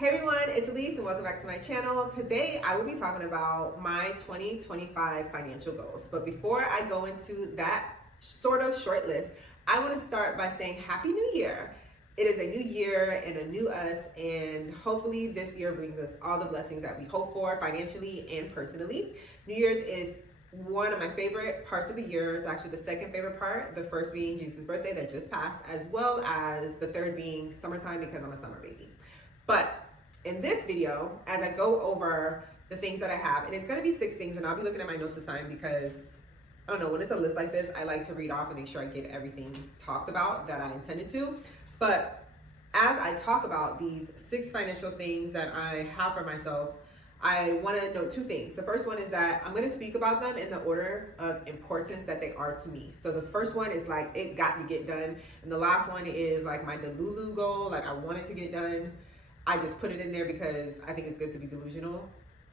Hey everyone, it's Elise and welcome back to my channel. Today I will be talking about my 2025 financial goals. But before I go into that sort of short list, I want to start by saying Happy New Year. It is a new year and a new us, and hopefully this year brings us all the blessings that we hope for financially and personally. New Year's is one of my favorite parts of the year. It's actually the second favorite part, the first being Jesus' birthday that just passed, as well as the third being summertime because I'm a summer baby. But in this video, as I go over the things that I have, and it's going to be 6 things, and I'll be looking at my notes this time because, I don't know, when it's a list like this, I like to read off and make sure I get everything talked about that I intended to. But as I talk about these 6 financial things that I have for myself, I want to note 2 things. The first one is that I'm going to speak about them in the order of importance that they are to me. So the first one is like, it got to get done. And the last one is like my Delulu goal, like I want it to get done. I just put it in there because I think it's good to be delusional.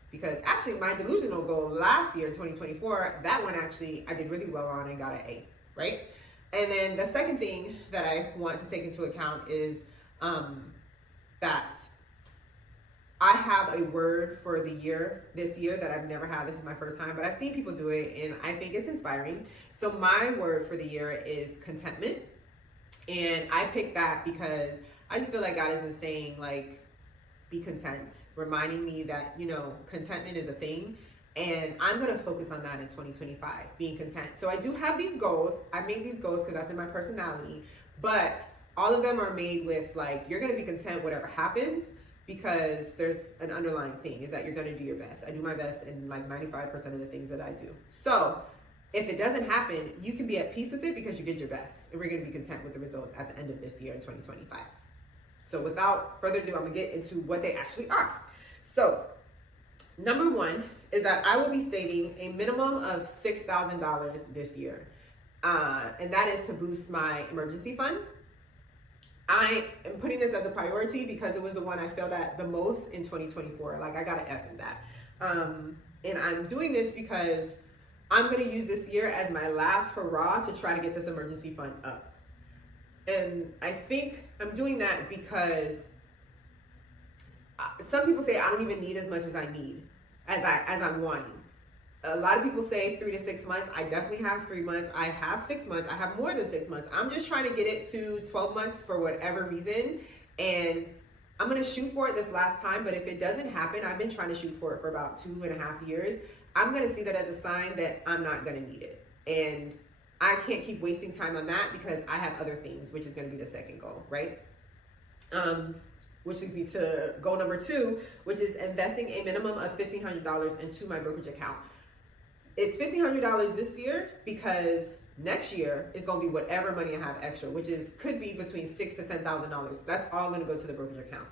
Because actually my delusional goal last year, 2024, that one actually I did really well on and got an A, right? And then the second thing that I want to take into account is that I have a word for the year this year that I've never had. This is my first time, but I've seen people do it and I think it's inspiring. So my word for the year is contentment. And I picked that because I just feel like God has been saying, like, be content, reminding me that, you know, contentment is a thing. And I'm going to focus on that in 2025, being content. So I do have these goals. I made these goals because that's in my personality. But all of them are made with, like, you're going to be content whatever happens because there's an underlying thing is that you're going to do your best. I do my best in, like, 95% of the things that I do. So if it doesn't happen, you can be at peace with it because you did your best. And we're going to be content with the results at the end of this year in 2025. So without further ado, I'm going to get into what they actually are. So number 1 is that I will be saving a minimum of $6,000 this year. And that is to boost my emergency fund. I am putting this as a priority because it was the one I failed at the most in 2024. Like I got an F in that. And I'm doing this because I'm going to use this year as my last hurrah to try to get this emergency fund up. And I think I'm doing that because some people say I don't even need as much as I need, as I'm wanting. A lot of people say 3 to 6 months. I definitely have 3 months. I have 6 months. I have more than 6 months. I'm just trying to get it to 12 months for whatever reason. And I'm going to shoot for it this last time. But if it doesn't happen, I've been trying to shoot for it for about 2.5 years. I'm going to see that as a sign that I'm not going to need it. And I can't keep wasting time on that because I have other things, which is going to be the second goal, right? Which leads me to goal number 2, which is investing a minimum of $1,500 into my brokerage account. It's $1,500 this year because next year is going to be whatever money I have extra, which could be between $6,000 to $10,000. That's all going to go to the brokerage account.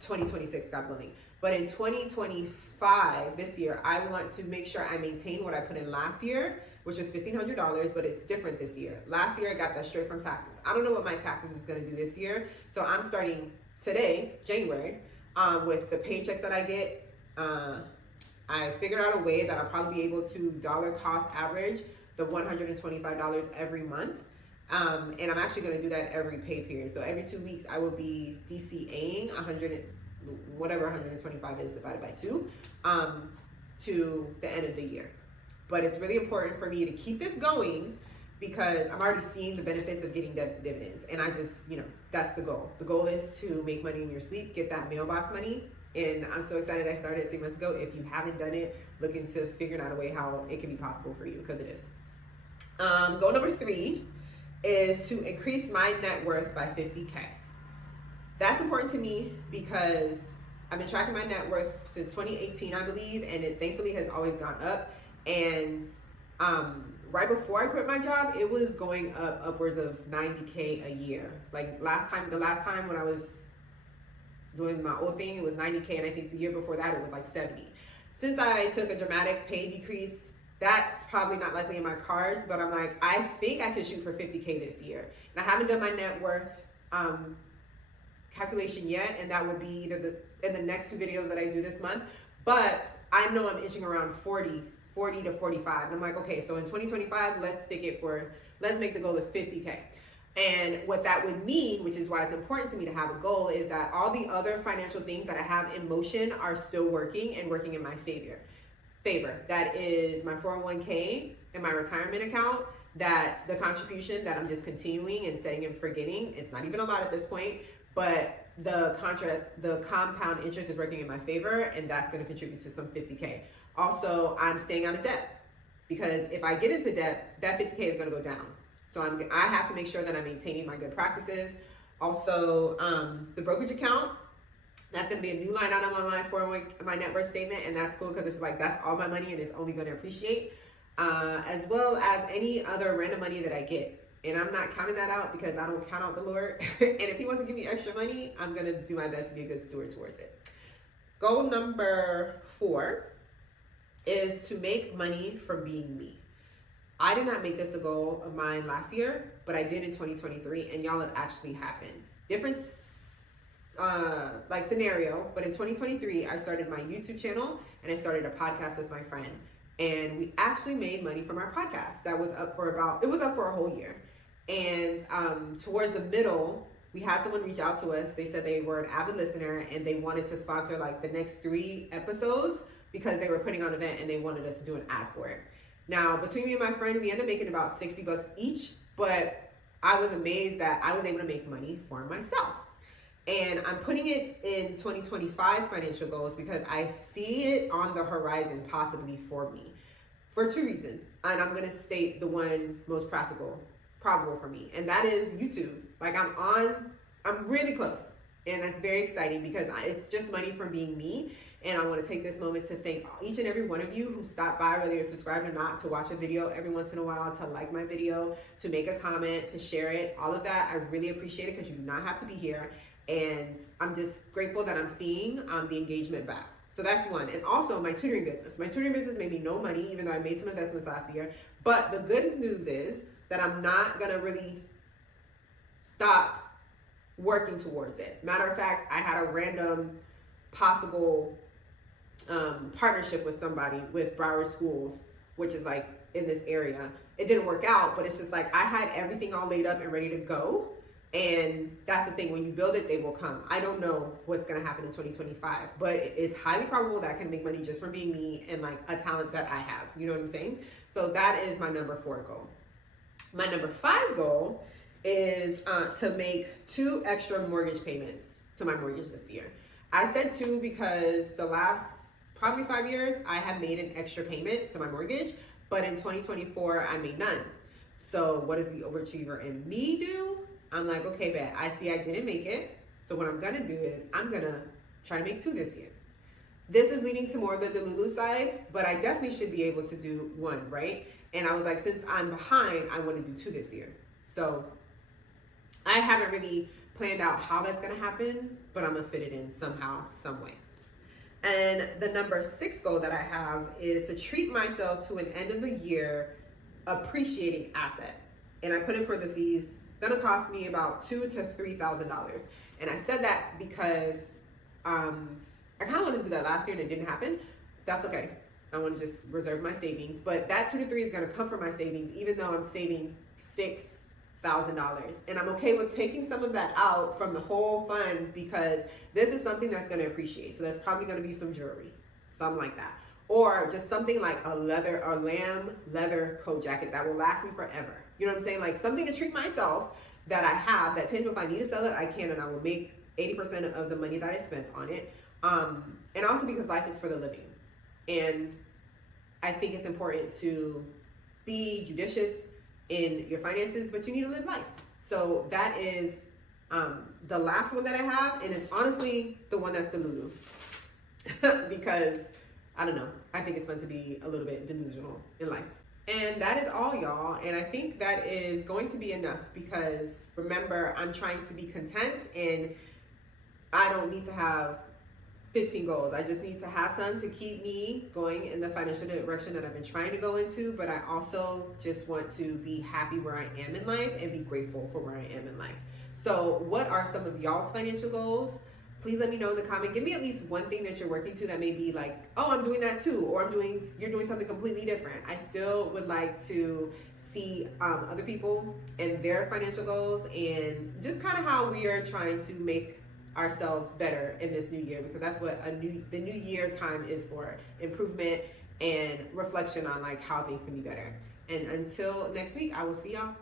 2026, God willing. But in 2025, this year, I want to make sure I maintain what I put in last year, which was $1,500, but it's different this year. Last year, I got that straight from taxes. I don't know what my taxes is going to do this year. So I'm starting today, January, with the paychecks that I get. I figured out a way that I'll probably be able to dollar cost average the $125 every month. And I'm actually going to do that every pay period. So every 2 weeks, I will be DCAing 125 is divided by 2 to the end of the year. But it's really important for me to keep this going because I'm already seeing the benefits of getting dividends. And I just, you know, that's the goal. The goal is to make money in your sleep, get that mailbox money. And I'm so excited I started 3 months ago. If you haven't done it, look into figuring out a way how it can be possible for you because it is. Goal number 3 is to increase my net worth by 50K. That's important to me because I've been tracking my net worth since 2018, I believe, and it thankfully has always gone up. And right before I quit my job, it was going up upwards of 90K a year. Like the last time when I was doing my old thing, it was 90K, and I think the year before that it was like 70. Since I took a dramatic pay decrease, that's probably not likely in my cards, but I'm like, I think I could shoot for 50K this year. And I haven't done my net worth calculation yet, and that will be either in the next 2 videos that I do this month. But I know I'm inching around 40 to 45. And I'm like, okay, so in 2025, let's make the goal of 50K. And what that would mean, which is why it's important to me to have a goal, is that all the other financial things that I have in motion are still working and working in my favor. That is my 401k and my retirement account. That's the contribution that I'm just continuing and setting and forgetting. It's not even a lot at this point, but the compound interest is working in my favor, and that's going to contribute to some 50K. Also, I'm staying out of debt, because if I get into debt, that 50K is going to go down. So I have to make sure that I'm maintaining my good practices. Also, the brokerage account, that's going to be a new line item on my net worth statement, and that's cool because it's like that's all my money and it's only going to appreciate, as well as any other random money that I get. And I'm not counting that out because I don't count out the Lord. And if He wants to give me extra money, I'm going to do my best to be a good steward towards it. Goal number 4 is to make money from being me. I did not make this a goal of mine last year, but I did in 2023, and y'all, it actually happened. Different scenario, but in 2023, I started my YouTube channel and I started a podcast with my friend, and we actually made money from our podcast. That was up for a whole year. And towards the middle, we had someone reach out to us. They said they were an avid listener and they wanted to sponsor like the next 3 episodes because they were putting on an event and they wanted us to do an ad for it. Now, between me and my friend, we ended up making about $60 each, but I was amazed that I was able to make money for myself. And I'm putting it in 2025's financial goals because I see it on the horizon possibly for me for 2 reasons. And I'm going to state the one most probable for me, and that is YouTube. Like I'm really close, and that's very exciting because it's just money from being me. And I want to take this moment to thank each and every one of you who stopped by, whether you're subscribed or not, to watch a video every once in a while, to like my video, to make a comment, to share it. All of that, I really appreciate it because you do not have to be here. And I'm just grateful that I'm seeing the engagement back. So that's one. And also my tutoring business. My tutoring business made me no money, even though I made some investments last year. But the good news is that I'm not going to really stop working towards it. Matter of fact, I had a random possible partnership with somebody with Broward Schools, which is like in this area. It didn't work out, but it's just like I had everything all laid up and ready to go. And that's the thing, when you build it, they will come. I don't know what's going to happen in 2025, but it's highly probable that I can make money just from being me and like a talent that I have. You know what I'm saying? So that is my number 4 goal. My number 5 goal is to make 2 extra mortgage payments to my mortgage this year. I said 2 because the last probably 5 years, I have made an extra payment to my mortgage, but in 2024, I made none. So what does the overachiever in me do? I'm like, okay, bet, I see I didn't make it. So what I'm gonna do is I'm gonna try to make 2 this year. This is leading to more of the Delulu side, but I definitely should be able to do 1, right? And I was like, since I'm behind, I want to do 2 this year. So I haven't really planned out how that's gonna happen, but I'm gonna fit it in somehow, some way. And the number 6 goal that I have is to treat myself to an end of the year appreciating asset. And I put in parentheses, gonna cost me about $2,000 to $3,000. And I said that because I kind of wanted to do that last year and it didn't happen. That's okay. I want to just reserve my savings. But that 2 to 3 is gonna come from my savings, even though I'm saving $6,000. And I'm okay with taking some of that out from the whole fund because this is something that's gonna appreciate. So that's probably gonna be some jewelry, something like that. Or just something like a lamb leather coat jacket that will last me forever. You know what I'm saying? Like something to treat myself that I have, that tangible. If I need to sell it, I can, and I will make 80% of the money that I spent on it. And also because life is for the living. And I think it's important to be judicious in your finances, but you need to live life. So that is the last one that I have, and it's honestly the one that's Delulu. Because, I don't know, I think it's fun to be a little bit delusional in life. And that is all, y'all. And I think that is going to be enough because remember, I'm trying to be content and I don't need to have 15 goals. I just need to have some to keep me going in the financial direction that I've been trying to go into. But I also just want to be happy where I am in life and be grateful for where I am in life. So what are some of y'all's financial goals? Please let me know in the comment. Give me at least one thing that you're working to that may be like, oh, I'm doing that too, or you're doing something completely different. I still would like to see other people and their financial goals, and just kind of how we are trying to make ourselves better in this new year, because that's what the new year time is for: improvement and reflection on like how things can be better. And until next week, I will see y'all.